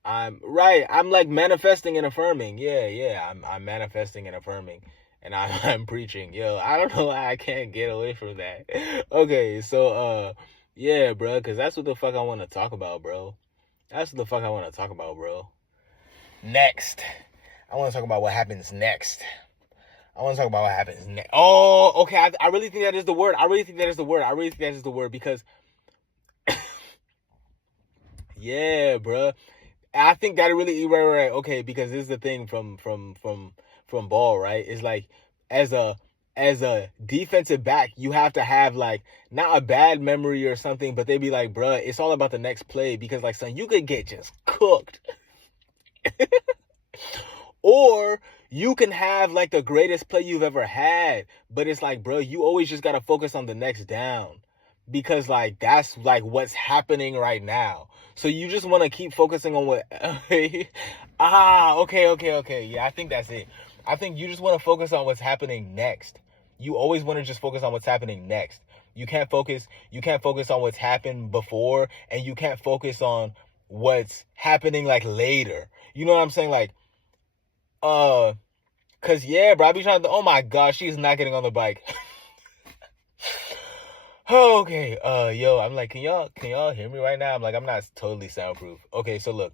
I'm right. I'm like manifesting and affirming. Yeah. I'm manifesting and affirming, and I'm preaching. Yo, I don't know why I can't get away from that. Okay, so yeah, bro, because that's what the fuck I want to talk about, bro. That's what the fuck I want to talk about, bro. Next, I want to talk about what happens next. Oh, okay. I really think that is the word. Because, yeah, bro. I think that really right. Okay, because this is the thing from ball, right? It's like as a defensive back, you have to have like not a bad memory or something, but they be like, bruh, it's all about the next play because like, son, you could get just cooked. Or you can have like the greatest play you've ever had, but it's like, bro, you always just got to focus on the next down because like that's like what's happening right now. So you just want to keep focusing on what okay. Yeah, I think that's it. I think you just want to focus on what's happening next. You always want to just focus on what's happening next. You can't focus on what's happened before, and you can't focus on what's happening like later. You know what I'm saying? Like, cause yeah, bro, I be trying to, oh my gosh, she's not getting on the bike. Okay, yo, I'm like, can y'all hear me right now? I'm like, I'm not totally soundproof. Okay, so look,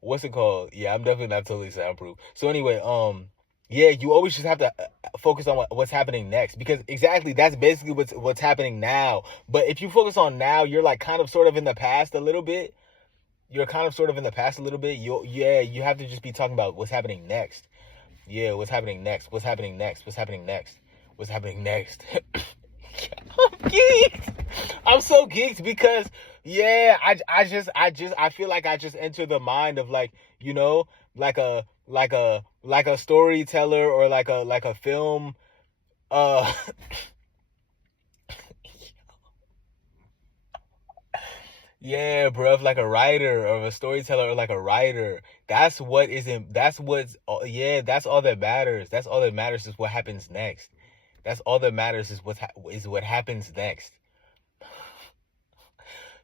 what's it called? Yeah, I'm definitely not totally soundproof. So anyway, yeah, you always just have to focus on what's happening next, because exactly that's basically what's happening now. But if you focus on now, you're like kind of sort of in the past a little bit. You have to just be talking about what's happening next. Yeah, what's happening next? I'm geeked. I'm so geeked because yeah, I feel like I just enter the mind of like, you know, like a storyteller, or like a film, uh yeah, bruv, like a writer or a storyteller, or like a writer. That's what isn't. That's what's. Yeah, that's all that matters. That's all that matters is what happens next. That's all that matters is what happens next.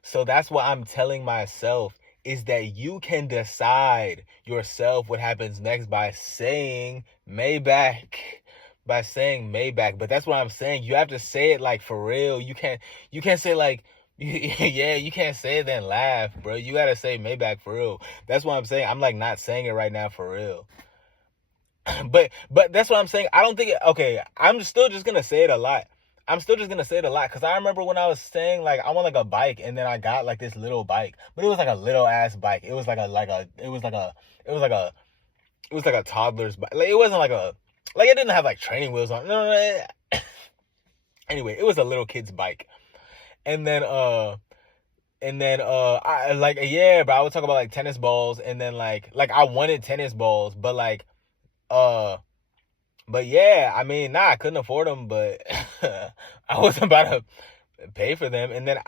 So that's what I'm telling myself, is that you can decide yourself what happens next by saying Maybach. By saying Maybach. But that's what I'm saying. You have to say it like for real. You can't say like yeah, you can't say it then laugh, bro. You gotta say Maybach for real. That's what I'm saying. I'm like not saying it right now for real. But that's what I'm saying. I don't think okay, I'm still just gonna say it a lot. I'm still just gonna say it a lot, because I remember when I was saying like I want like a bike, and then I got like this little bike, but it was like a little ass bike. It was like a toddler's bike. Like, it wasn't like it didn't have like training wheels on. No. Anyway, it was a little kid's bike, and then I like, yeah, but I would talk about like tennis balls, and then like I wanted tennis balls, but like uh. But yeah, I mean, I couldn't afford them, but I wasn't about to pay for them. And then,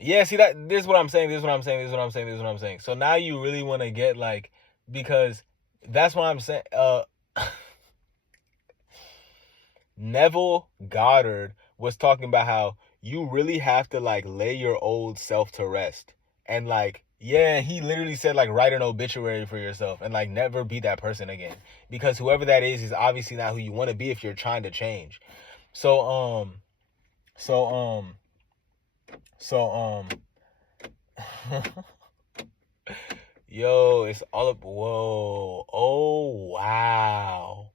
yeah, see this is what I'm saying. This is what I'm saying. This is what I'm saying. This is what I'm saying. So now you really want to get like, because that's what I'm saying. Neville Goddard was talking about how you really have to like lay your old self to rest. And like, yeah, he literally said like write an obituary for yourself and like never be that person again. Because whoever that is obviously not who you want to be if you're trying to change. So so so yo, it's all up. Whoa. Oh wow.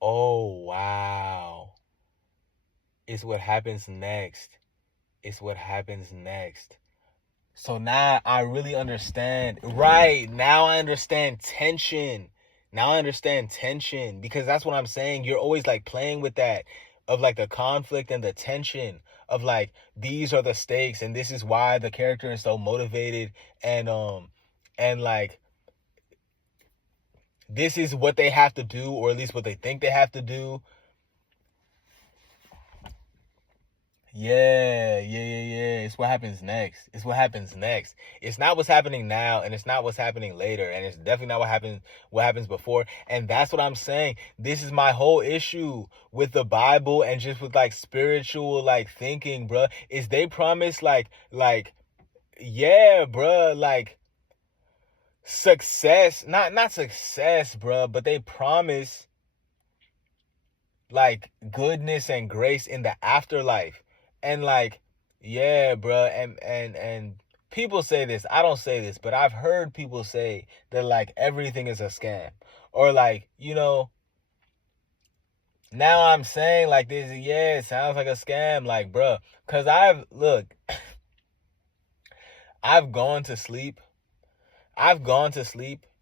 Oh wow. It's what happens next. It's what happens next. So now I really understand. Right. Now I understand tension. Now I understand tension, because that's what I'm saying. You're always like playing with that, of like the conflict and the tension of like, these are the stakes and this is why the character is so motivated, and like this is what they have to do, or at least what they think they have to do. Yeah. It's what happens next. It's what happens next. It's not what's happening now, and it's not what's happening later, and it's definitely not what happens before. And that's what I'm saying. This is my whole issue with the Bible and just with like spiritual like thinking, bruh. Is they promise like yeah, bruh, like success, not success, bruh, but they promise like goodness and grace in the afterlife. And like, yeah, bruh, and people say this. I don't say this, but I've heard people say that like everything is a scam, or like, now I'm saying like this, yeah, it sounds like a scam, like, bruh, because I've gone to sleep,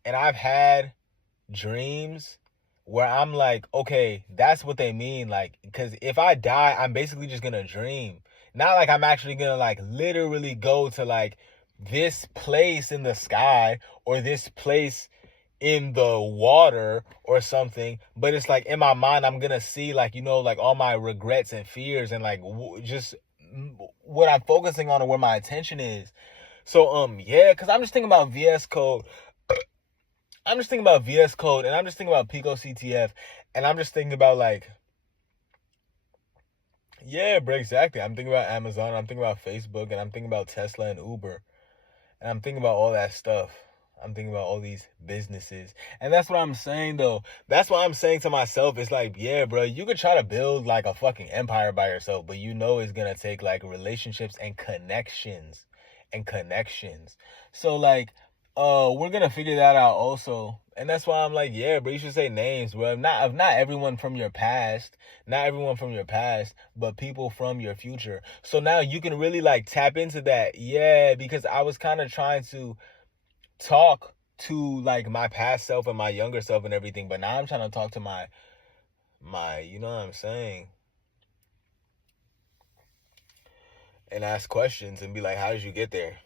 and I've had dreams where I'm like, okay, that's what they mean. Like, because if I die, I'm basically just gonna dream. Not like I'm actually gonna like literally go to like this place in the sky, or this place in the water or something. But it's like in my mind, I'm gonna see like, like all my regrets and fears, and like just what I'm focusing on, or where my attention is. So, yeah, because I'm just thinking about VS Code. And I'm just thinking about Pico CTF, and I'm just thinking about like, yeah, bro, exactly. I'm thinking about Amazon, I'm thinking about Facebook, and I'm thinking about Tesla and Uber, and I'm thinking about all that stuff. I'm thinking about all these businesses, and that's what I'm saying though. That's what I'm saying to myself. It's like, yeah, bro, you could try to build like a fucking empire by yourself, but it's gonna take like relationships and connections. So like, we're gonna figure that out also. And that's why I'm like, yeah, bro, you should say names, bro. Not everyone from your past, but people from your future. So now you can really like tap into that. Yeah, because I was kind of trying to talk to like my past self and my younger self and everything, but now I'm trying to talk to my, you know what I'm saying? And ask questions and be like, how did you get there?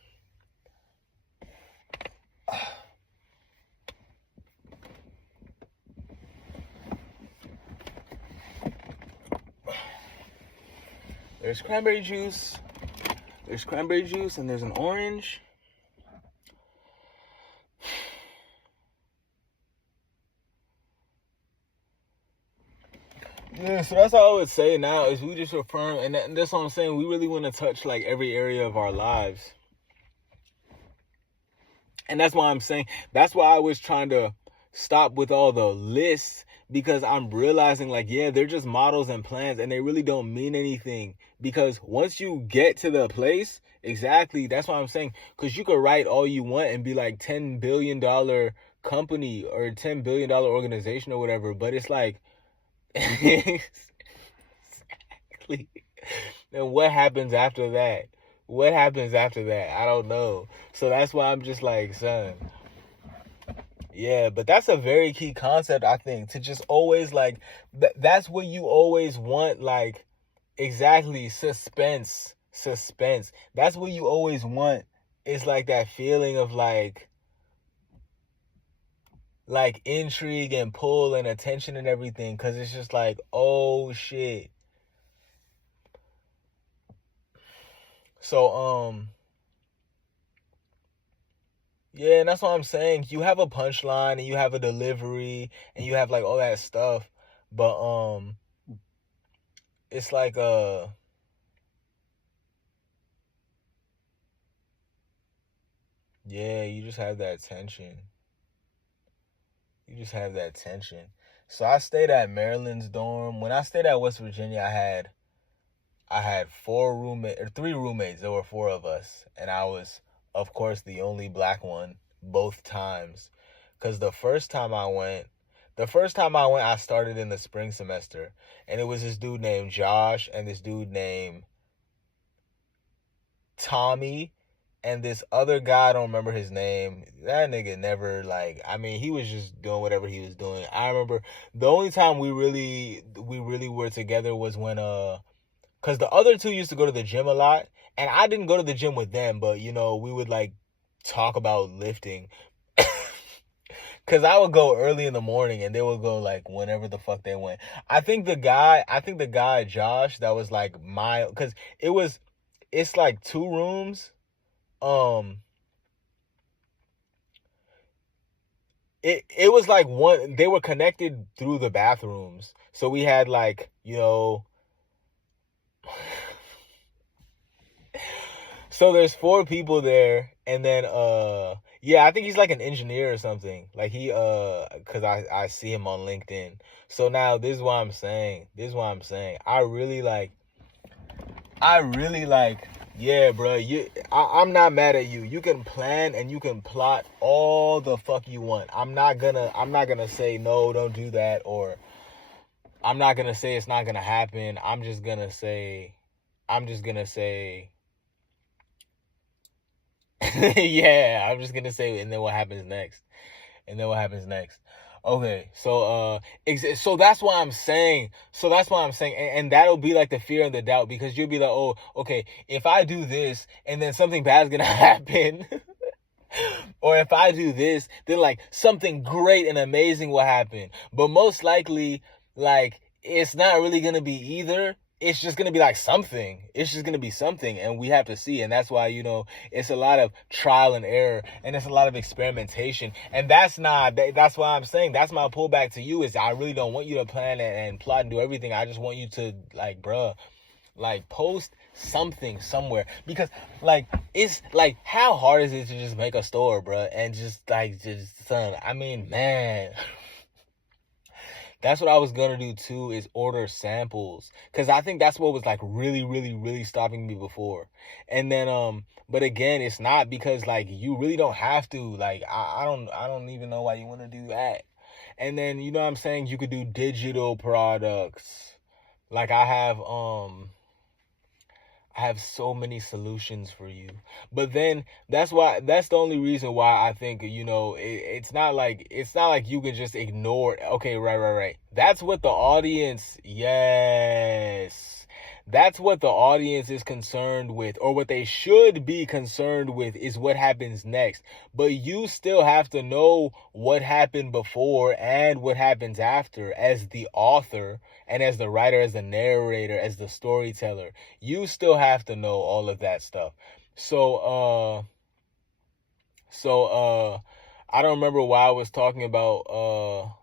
There's cranberry juice. There's cranberry juice and there's an orange. Yeah, so that's all I would say now is we just affirm, and that's what I'm saying. We really want to touch like every area of our lives. And that's why I'm saying, that's why I was trying to stop with all the lists, because I'm realizing like, yeah, they're just models and plans and they really don't mean anything. Because once you get to the place, exactly, that's what I'm saying. Because you could write all you want and be like $10 billion company or $10 billion organization or whatever. But it's like, exactly. And what happens after that? What happens after that? I don't know. So that's why I'm just like, son. Yeah, but that's a very key concept, I think, to just always like, that's what you always want, like, exactly, suspense. That's what you always want. It's like that feeling of like intrigue and pull and attention and everything, because it's just like, oh shit. So yeah, and that's what I'm saying. You have a punchline and you have a delivery and you have like all that stuff, but it's like yeah, you just have that tension. You just have that tension. So I stayed at Maryland's dorm. When I stayed at West Virginia, I had three roommates. There were four of us, and I was, of course, the only black one both times. Because the first time I went, I started in the spring semester, and it was this dude named Josh and this dude named Tommy and this other guy, I don't remember his name. That nigga never, like, I mean, he was just doing whatever he was doing. I remember the only time we really were together was when because the other two used to go to the gym a lot, and I didn't go to the gym with them, but you know, we would like talk about lifting. Cause I would go early in the morning and they would go like whenever the fuck they went. I think the guy Josh, that was like cause it's like two rooms. It was like one, they were connected through the bathrooms. So we had like, you know, so there's four people there, and then yeah, I think he's like an engineer or something. Like he cuz I see him on LinkedIn. So now this is what I'm saying. I really like yeah, bro. I'm not mad at you. You can plan and you can plot all the fuck you want. I'm not gonna say no, don't do that, or I'm not gonna say it's not gonna happen. I'm just gonna say yeah, I'm just gonna say, and then what happens next? Okay, so so that's why I'm saying. And that'll be like the fear and the doubt, because you'll be like, oh, okay, if I do this and then something bad's gonna happen, or if I do this, then like something great and amazing will happen. But most likely, like, it's not really gonna be either. It's just going to be like something. And we have to see. And that's why, you know, it's a lot of trial and error, and it's a lot of experimentation. And that's why I'm saying, that's my pullback to you, is I really don't want you to plan and plot and do everything. I just want you to, like, bruh, like, post something somewhere. Because, like, it's like, how hard is it to just make a store, bruh? And just son, I mean, man. That's what I was gonna do too, is order samples, because I think that's what was like really, really, really stopping me before. And then but again, it's not, because like you really don't have to. Like I don't even know why you want to do that. And then, you know what I'm saying, you could do digital products. Like I have so many solutions for you. But then that's the only reason why I think, you know, it's not like you can just ignore. Okay, right. That's what the audience, yes. That's what the audience is concerned with, or what they should be concerned with, is what happens next. But you still have to know what happened before and what happens after as the author and as the writer, as the narrator, as the storyteller. You still have to know all of that stuff. So I don't remember why I was talking about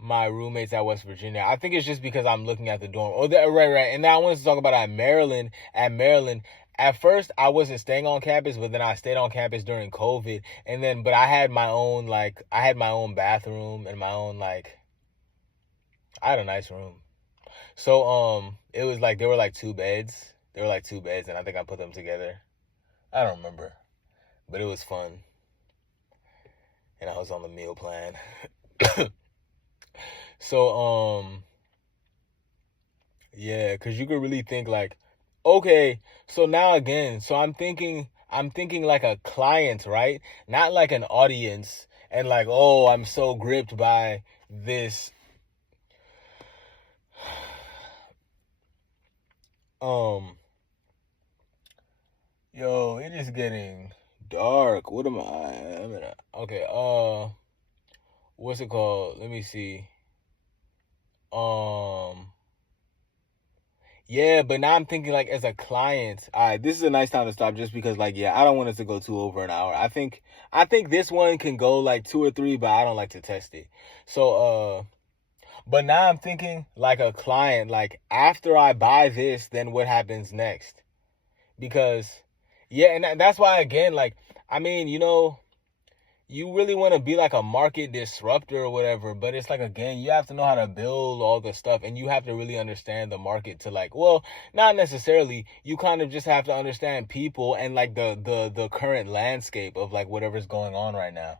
my roommates at West Virginia. I think it's just because I'm looking at the dorm. Oh, right. And now I wanted to talk about at Maryland. At first I wasn't staying on campus, but then I stayed on campus during COVID. But I had my own bathroom and my own I had a nice room. So it was like there were like two beds. And I think I put them together. I don't remember. But it was fun. And I was on the meal plan. So, yeah, because you could really think like, okay, so now again, so I'm thinking like a client, right? Not like an audience and like, oh, I'm so gripped by this. Yo, it is getting dark. What am I? Okay, what's it called? Let me see. Yeah, but now I'm thinking like as a client. All right, this is a nice time to stop just because I don't want it to go too over an hour. I think this one can go like 2 or 3, but I don't like to test it. So but now I'm thinking like a client, like after I buy this, then what happens next? Because yeah, and that's why again, you really want to be like a market disruptor or whatever, but it's like, again, you have to know how to build all the stuff, and you have to really understand the market to not necessarily, you kind of just have to understand people and like the current landscape of like whatever's going on right now.